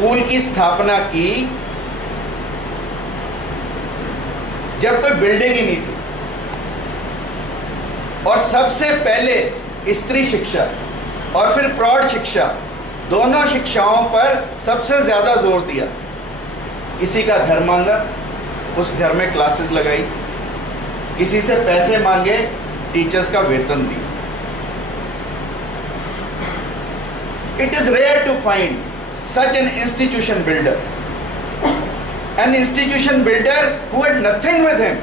School की स्थापना की जब कोई बिल्डिंग ही नहीं थी, और सबसे पहले स्त्री शिक्षा और फिर प्रौढ़ शिक्षा, दोनों शिक्षाओं पर सबसे ज्यादा जोर दिया। किसी का घर मांगा, उस घर में क्लासेस लगाई, किसी से पैसे मांगे, टीचर्स का वेतन दिया। It is rare to find such an institution builder, an institution builder who had nothing with him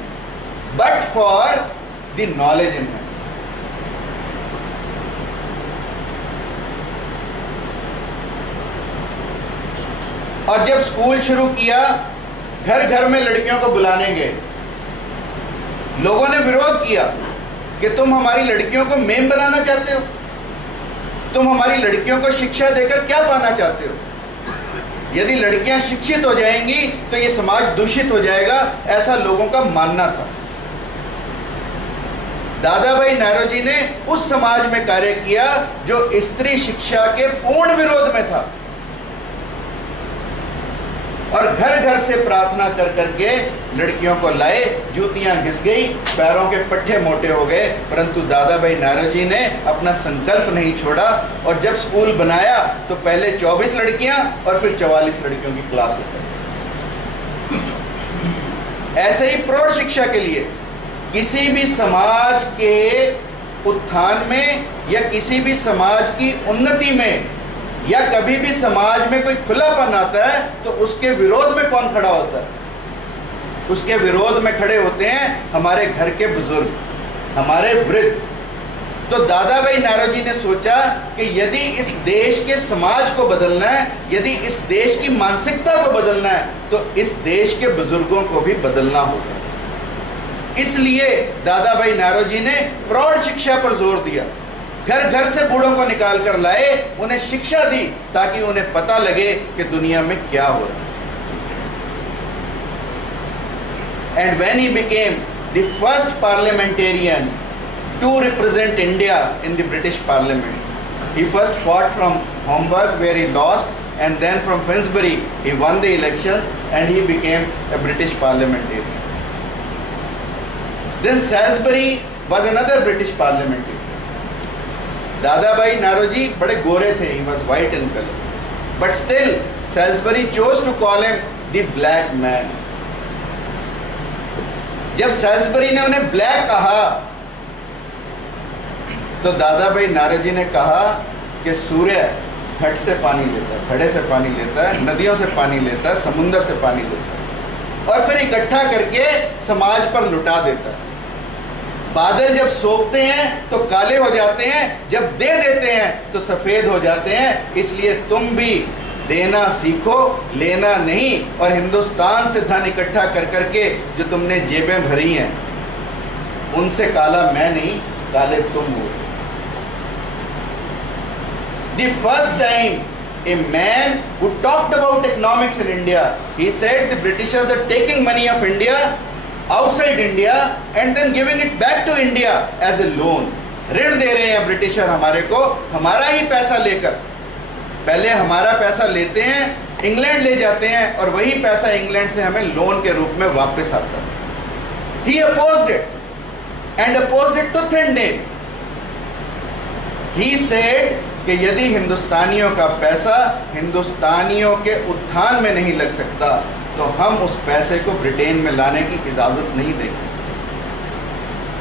but for the knowledge in him. और जब स्कूल शुरू किया, घर घर में लड़कियों को बुलाने गए। लोगों ने विरोध किया कि तुम हमारी लड़कियों को मेम बनाना चाहते हो, तुम हमारी लड़कियों को शिक्षा देकर क्या पाना चाहते हो? यदि लड़कियां शिक्षित हो जाएंगी तो ये समाज दूषित हो जाएगा, ऐसा लोगों का मानना था। दादा भाई नारोजी ने उस समाज में कार्य किया जो स्त्री शिक्षा के पूर्ण विरोध में था, और घर घर से प्रार्थना कर करके लड़कियों को लाए। जूतियां घिस गई, पैरों के पट्टे मोटे हो गए, परंतु दादा भाई नारोजी ने अपना संकल्प नहीं छोड़ा। और जब स्कूल बनाया तो पहले 24 लड़कियां और फिर 44 लड़कियों की क्लास लगाई। ऐसे ही प्रौढ़ शिक्षा के लिए किसी भी समाज के उत्थान में या किसी भी समाज की उन्नति में या कभी भी समाज में कोई खुलापन आता है तो उसके विरोध में कौन खड़ा होता है? उसके विरोध में खड़े होते हैं हमारे घर के बुजुर्ग, हमारे वृद्ध। तो दादा भाई नारोजी ने सोचा कि यदि इस देश के समाज को बदलना है, यदि इस देश की मानसिकता को बदलना है, तो इस देश के बुजुर्गों को भी बदलना होगा। इसलिए दादा भाई नारोजी ने प्रौढ़ शिक्षा पर जोर दिया। घर घर से बूढ़ों को निकाल कर लाए, उन्हें शिक्षा दी ताकि उन्हें पता लगे कि दुनिया में क्या हो रहा है। And when he became the first parliamentarian to represent India in the British Parliament, he first fought from Hamburg where he lost, and then from Finsbury he won the elections and he became a British parliamentarian. Then Salisbury was another British parliamentarian. Dada Bhai Naroji बड़े गोरे थे, he was white in color, but still Salisbury chose to call him the black man. जब Salisbury ने उन्हें black कहा तो दादा भाई नारोजी ने कहा कि सूर्य घट से पानी लेता है, घड़े से पानी लेता है, नदियों से पानी लेता है, समुंदर से पानी लेता है और फिर इकट्ठा करके समाज पर लुटा देता है। बादल जब सोखते हैं तो काले हो जाते हैं, जब दे देते हैं तो सफेद हो जाते हैं। इसलिए तुम भी देना सीखो, लेना नहीं। और हिंदुस्तान से धन इकट्ठा कर करके जो तुमने जेबें भरी हैं, उनसे काला मैं नहीं, काले तुम हो। The first time a man who talked about economics in India, he said the Britishers are taking money of India outside India and then giving it back to India as a loan. ऋण दे रहे हैं britisher हमारे को, हमारा ही पैसा लेकर। पहले हमारा पैसा लेते हैं, इंग्लैंड ले जाते हैं और वही पैसा इंग्लैंड से हमें लोन के रूप में वापस आता है। He opposed it and opposed it tooth and nail. He said कि यदि हिंदुस्तानियों का पैसा हिंदुस्तानियों के उत्थान में नहीं लग सकता तो हम उस पैसे को ब्रिटेन में लाने की इजाजत नहीं देंगे।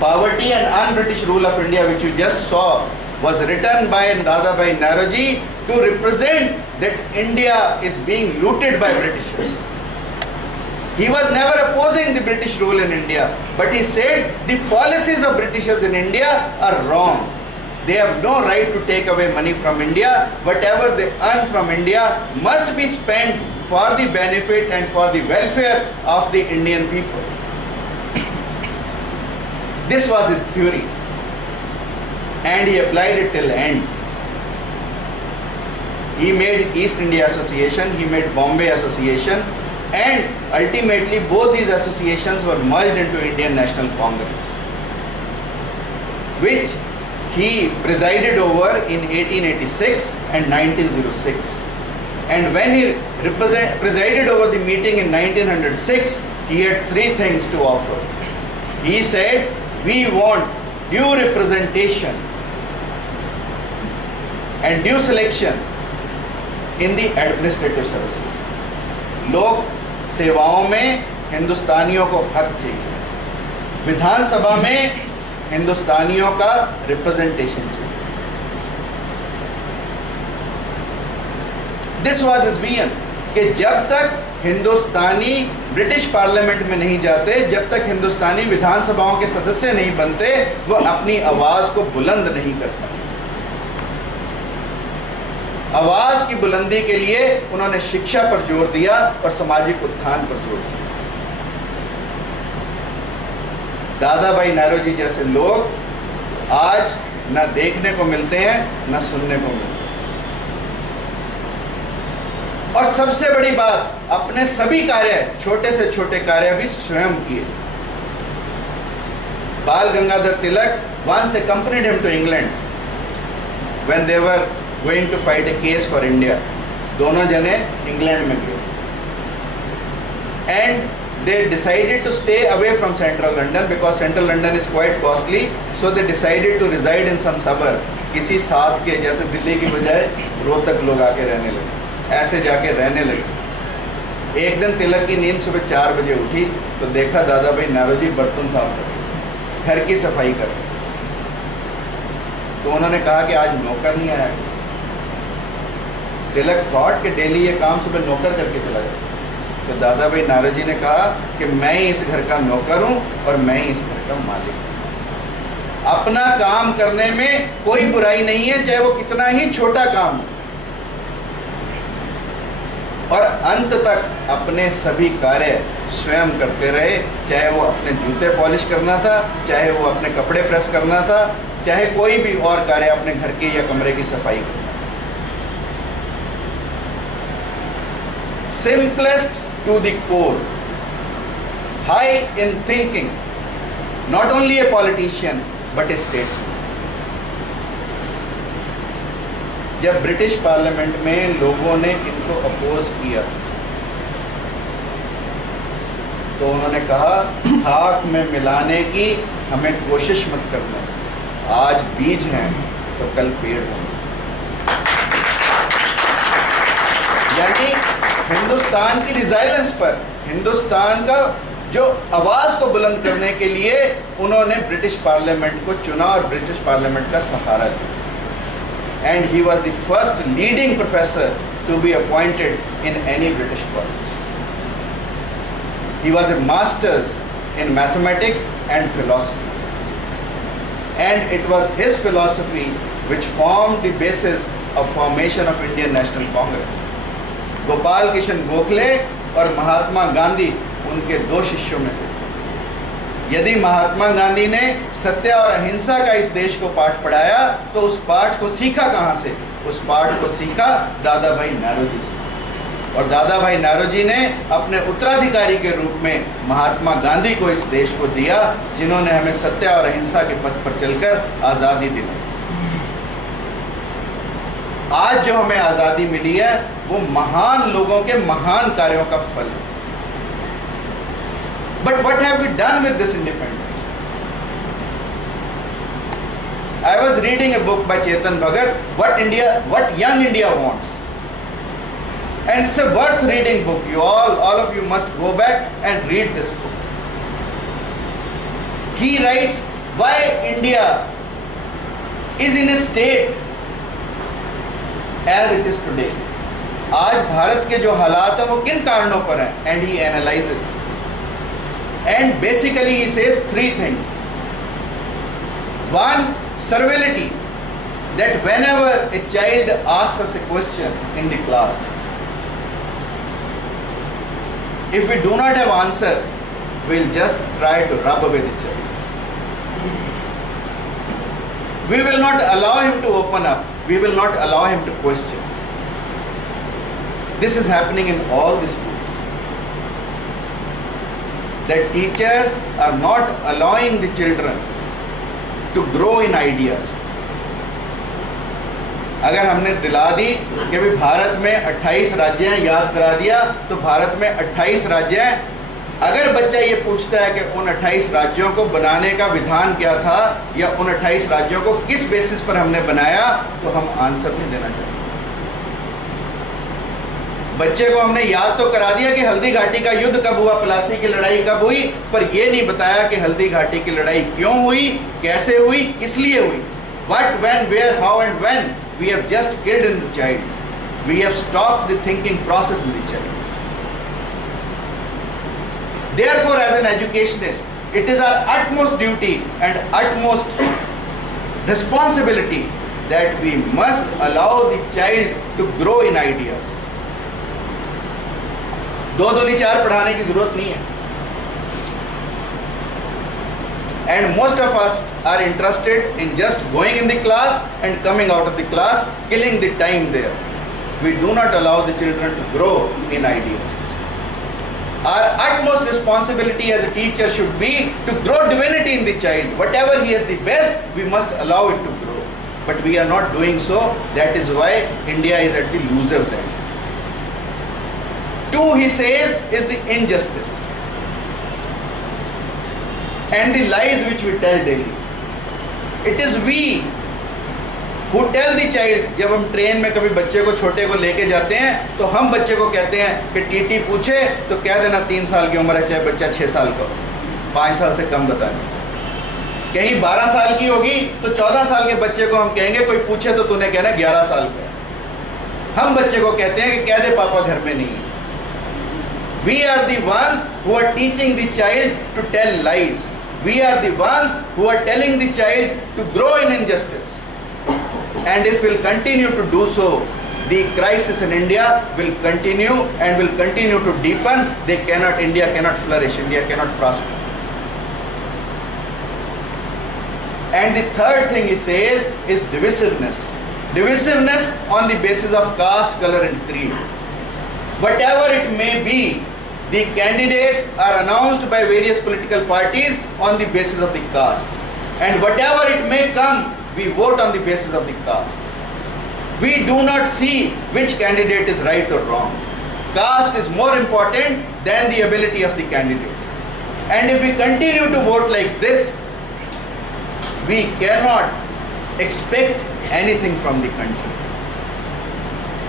Poverty and un-British rule of India, which you just saw, was written by Dada Bhai Naroji to represent that India is being looted by Britishers. He was never opposing the British rule in India, but he said the policies of Britishers in India are wrong. They have no right to take away money from India. Whatever they earn from India must be spent for the benefit and for the welfare of the Indian people. This was his theory, and he applied it till end. He made East India Association, he made Bombay Association, and ultimately both these associations were merged into Indian National Congress, which he presided over in 1886 and 1906. And when he presided over the meeting in 1906, he had three things to offer. He said, we want due representation and due selection in the administrative services. लोक सेवाओं में हिंदुस्तानियों को हक चाहिए, विधानसभा में हिंदुस्तानियों का representation चाहिए. This was his vision कि जब तक हिंदुस्तानी ब्रिटिश पार्लियामेंट में नहीं जाते, जब तक हिंदुस्तानी विधानसभाओं के सदस्य नहीं बनते, वो अपनी आवाज को बुलंद नहीं करता. आवाज की बुलंदी के लिए उन्होंने शिक्षा पर जोर दिया और सामाजिक उत्थान पर जोर दिया. दादा भाई नारोजी जैसे लोग आज न देखने को मिलते हैं, न सुनने को मिलते हैं. और सबसे बड़ी बात, अपने सभी कार्य, छोटे से छोटे कार्य भी स्वयं किए. बाल Gangadhar Tilak once accompanied him to England when they were going to fight a case for India. दोनों जने इंग्लैंड में गए. And they decided to stay away from central London because central London is quite costly. So they decided to reside in some suburb. किसी साथ के, जैसे दिल्ली की बजाय रोहतक लोग आके रहने लगे, ऐसे जाके रहने लगे. एक दिन तिलक की नींद सुबह 4 बजे उठी तो देखा दादा भाई नारोजी बर्तन साफ कर रहे, घर की सफाई कर रहे. तो उन्होंने कहा कि आज नौकर नहीं आया. तिलक थॉट कि डेली ये काम सुबह नौकर करके चला जाए. तो दादा भाई नारोजी ने कहा कि मैं ही इस घर का नौकर हूं और मैं ही इस घर का मालिक हूं. अपना काम करने में कोई बुराई नहीं है, चाहे वो कितना ही छोटा काम हो. और अंत तक अपने सभी कार्य स्वयं करते रहे, चाहे वो अपने जूते पॉलिश करना था, चाहे वो अपने कपड़े प्रेस करना था, चाहे कोई भी और कार्य अपने घर के या कमरे की सफाई करना. Simplest to the core, high in thinking, not only a politician but a statesman. जब ब्रिटिश पार्लियामेंट में लोगों ने इनको अपोज किया तो उन्होंने कहा खाक में मिलाने की हमें कोशिश मत करना. आज बीज हैं तो कल पेड़ होंगे. यानी हिंदुस्तान की रिजाइलेंस पर, हिंदुस्तान का जो आवाज को बुलंद करने के लिए उन्होंने ब्रिटिश पार्लियामेंट को चुना और ब्रिटिश पार्लियामेंट का सहारा दिया. And he was the first leading professor to be appointed in any British college. He was a master's in mathematics and philosophy. And it was his philosophy which formed the basis of formation of Indian National Congress. Gopal Krishna Gokhale और महात्मा गांधी उनके 2 शिष्यों में से. यदि महात्मा गांधी ने सत्य और अहिंसा का इस देश को पाठ पढ़ाया तो उस पाठ को सीखा कहाँ से? उस पाठ को सीखा दादा भाई नारोजी से. और दादा भाई नारोजी ने अपने उत्तराधिकारी के रूप में महात्मा गांधी को इस देश को दिया, जिन्होंने हमें सत्य और अहिंसा के पथ पर चलकर आज़ादी दिलाई. आज जो हमें आज़ादी मिली है वो महान लोगों के महान कार्यों का फल है. But what have we done with this independence? I was reading a book by Chetan Bhagat, What Young India Wants. And it's a worth reading book. All of you must go back and read this book. He writes why India is in a state as it is today. आज भारत के जो हालात हैं वो किन कारणों पर हैं? And he analyzes. And basically he says 3 things. One, servility, that whenever a child asks us a question in the class, if we do not have answer, we'll just try to rub away the child. We will not allow him to open up. We will not allow him to question. This is happening in all the schools. That teachers are not allowing the children to grow in ideas. अगर हमने दिला दी कि भाई भारत में 28 राज्य हैं, याद करा दिया, तो भारत में 28 राज्य हैं। अगर बच्चा ये पूछता है कि उन 28 राज्यों को बनाने का विधान क्या था, या उन 28 राज्यों को किस बेसिस पर हमने बनाया, तो हम आंसर नहीं देना चाहते। बच्चे को हमने याद तो करा दिया कि हल्दी घाटी का युद्ध कब हुआ, प्लासी की लड़ाई कब हुई, पर यह नहीं बताया कि हल्दी घाटी की लड़ाई क्यों हुई, कैसे हुई, इसलिए हुई। What, when, where, how and when. We have just killed in the child. We have stopped the thinking process in the child. Therefore, as an educationist, it is our utmost duty and utmost responsibility that we must allow the child to grow in ideas. दो दूनी चार पढ़ाने की जरूरत नहीं है। And most of us are interested in just going in the class and coming out of the class, killing the time there. We do not allow the children to grow in ideas. Our utmost responsibility as a teacher should be to grow divinity in the child. Whatever he is the best, we must allow it to grow. But we are not doing so. That is why India is at the loser's end. Two, he says, is the injustice and the lies which we tell daily. It is we who tell the child. जब हम train में कभी बच्चे को, छोटे को लेके जाते हैं, तो हम बच्चे को कहते हैं कि टीटी पूछे तो कह देना 3 साल की उम्र है, चाहे बच्चा 6 साल का हो, 5 साल से कम बताना। कहीं 12 साल की होगी तो 14 साल के बच्चे को हम कहेंगे, कोई पूछे तो तूने कहना 11 साल का। हम बच्चे को कहते हैं कि कह दे पापा घर में नहीं है। We are the ones who are teaching the child to tell lies. We are the ones who are telling the child to grow in injustice. And if we'll continue to do so, the crisis in India will continue and will continue to deepen. India cannot flourish, India cannot prosper. And the third thing he says is divisiveness. Divisiveness on the basis of caste, color and creed. Whatever it may be, the candidates are announced by various political parties on the basis of the caste. And whatever it may come, we vote on the basis of the caste. We do not see which candidate is right or wrong. Caste is more important than the ability of the candidate. And if we continue to vote like this, we cannot expect anything from the country.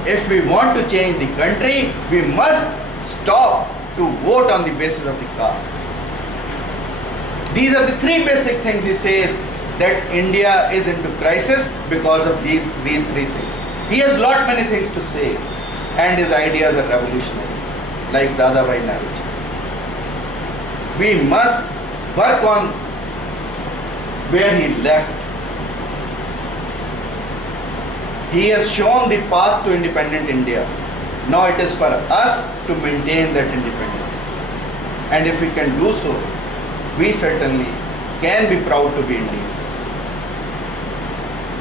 If we want to change the country, we must stop to vote on the basis of the caste. These are the 3 basic things he says that India is into crisis because of these 3 things. He has lot many things to say, and his ideas are revolutionary, like Dadabhai Naoroji. We must work on where he left. He has shown the path to independent India. Now it is for us to maintain that independence. And if we can do so, we certainly can be proud to be Indians.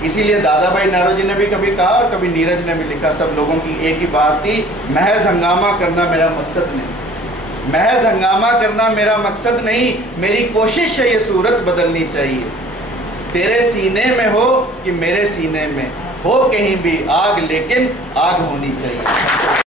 इसीलिए दादाभाई नारोजी ने भी कभी कहा और कभी नीरज ने भी लिखा, सब लोगों की एक ही बात थी, महज हंगामा करना मेरा मकसद नहीं। महज हंगामा करना मेरा मकसद नहीं, मेरी कोशिश है ये सूरत बदलनी चाहिए। तेरे सीने में हो कि मेरे सीने में हो, कहीं भी आग लेकिन आग होनी चाहिए।